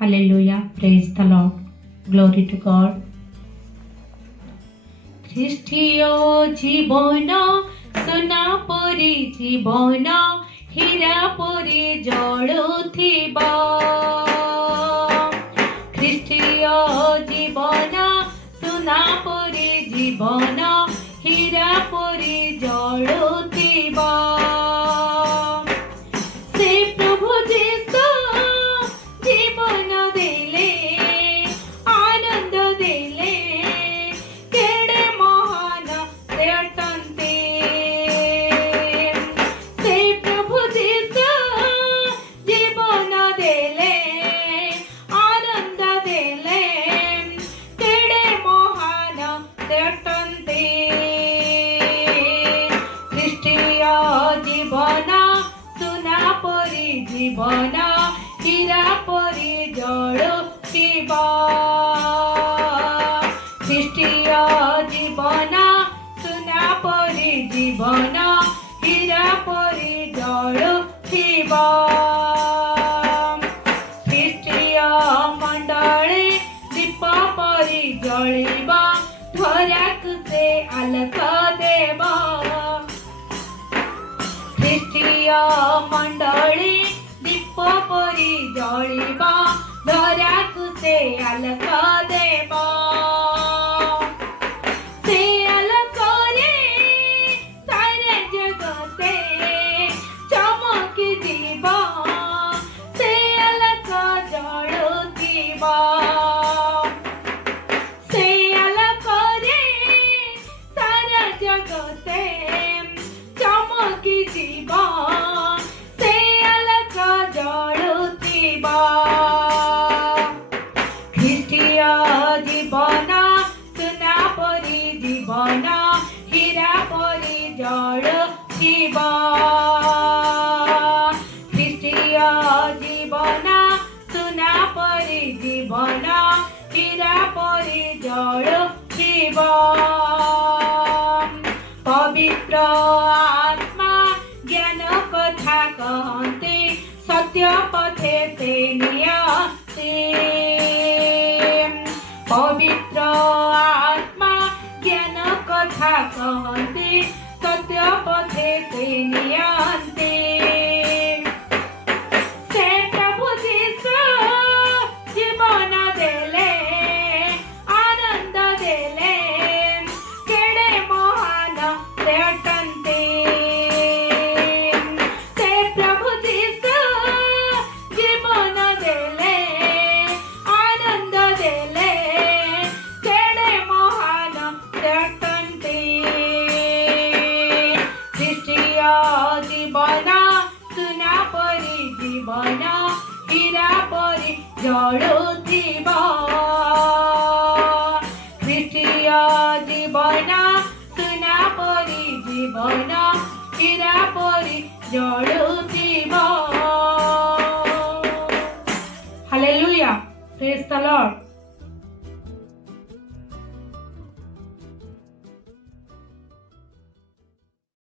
Hallelujah. Praise the Lord. Glory to God. ଖ୍ରୀଷ୍ଟୀୟ ଜୀବନ ସୁନା ପରି ଜୀବନ ହୀରା ପରି ଜଳୁଥିବା ଖ୍ରୀଷ୍ଟୀୟ ଜୀବନ ସୁନା ପରି ଜୀବନ ହୀରା ପରି ଜଳୁଥିବା ସେ ପ୍ରଭୁ ଯୀଶୁ ଜୀବନ ଦେଲେ ଆନନ୍ଦ ଦେଲେ କେଡ଼େ ମହାନ ସେ ଅଟନ୍ତି ସେ ପ୍ରଭୁ ଯୀଶୁ ଜୀବନ ଦେଲେ ଆନନ୍ଦ ଦେଲେ କେଡ଼େ ମହାନ ସେ ଅଟନ୍ତି ଖ୍ରୀଷ୍ଟୀୟ ଜୀବନ ସୁନା ପରି ଜୀବନ ହୀରା ପରି ଜଳୁଥିବା ଖ୍ରୀଷ୍ଟୀୟ ଜୀବନ ସୁନା ପରି ଜୀବନ ହୀରା ପରି ଜଳୁଥିବା ଖ୍ରୀଷ୍ଟୀୟ ମଣ୍ଡଳୀ ଦୀପ ପରି ଜଳିବ ଧରାକୁ ସେ ଆଲୋକ ଦେବ ଖ୍ରୀଷ୍ଟୀୟ ମଣ୍ଡଳୀ ଦୀପ ପରି ଜଳିବ ଧରାକୁ ସେ ଆଲୋକ ଦେବ ସେ ଆଲୋକରେ ସାରା ଜଗତେ ଚମକି ଯିବ ସେ ଆଲୋକ ଜଳୁଥିବ ସେ ଆଲୋକରେ ସାରା ଜଗତେ ଚମକି ଯିବ ସେ ଆଲୋକ ଜଳୁଥିବ ଖ୍ରୀଷ୍ଟୀୟ ଜୀବନ ସୁନା ପରି ଜୀବନ ହୀରା ପରି ଜଳୁଥିବ ଖ୍ରୀଷ୍ଟୀୟ ଜୀବନ ସୁନା ପରି ଜୀବନ ହୀରା ପରି ଜଳୁଥିବ ପବିତ୍ର ଆତ୍ମା ଜ୍ଞାନ କଥା କହନ୍ତି ସତ୍ୟ ପଥେ ସେ ନିଅନ୍ତି ପବିତ୍ର ଆତ୍ମା ଜ୍ଞାନ କଥା କହନ୍ତି ସତ୍ୟ ପଥେ ସେ ନିଅନ୍ତି ସେ ପ୍ରଭୁ ଯୀଶୁ ଜୀବନ ଦେଲେ ଆନନ୍ଦ ଦେଲେ କେଡ଼େ ମହାନ ସେ ଅଟନ୍ତି ସେ ପ୍ରଭୁ ଯୀଶୁ ଜୀବନ ଦେଲେ ଆନନ୍ଦ ଦେଲେ କେଡ଼େ ମହାନ ସେ ଅଟନ୍ତି ଖ୍ରୀଷ୍ଟୀୟ ଜୀବନ ସୁନା ପରି ଜୀବନ ହୀରା ପରି ଜଳୁଥିବ ଖ୍ରୀଷ୍ଟୀୟ ଜୀବନ ସୁନା ପରି ଜୀବନ ହୀରା ପରି ଜଳୁଥିବ Hallelujah. Praise the Lord.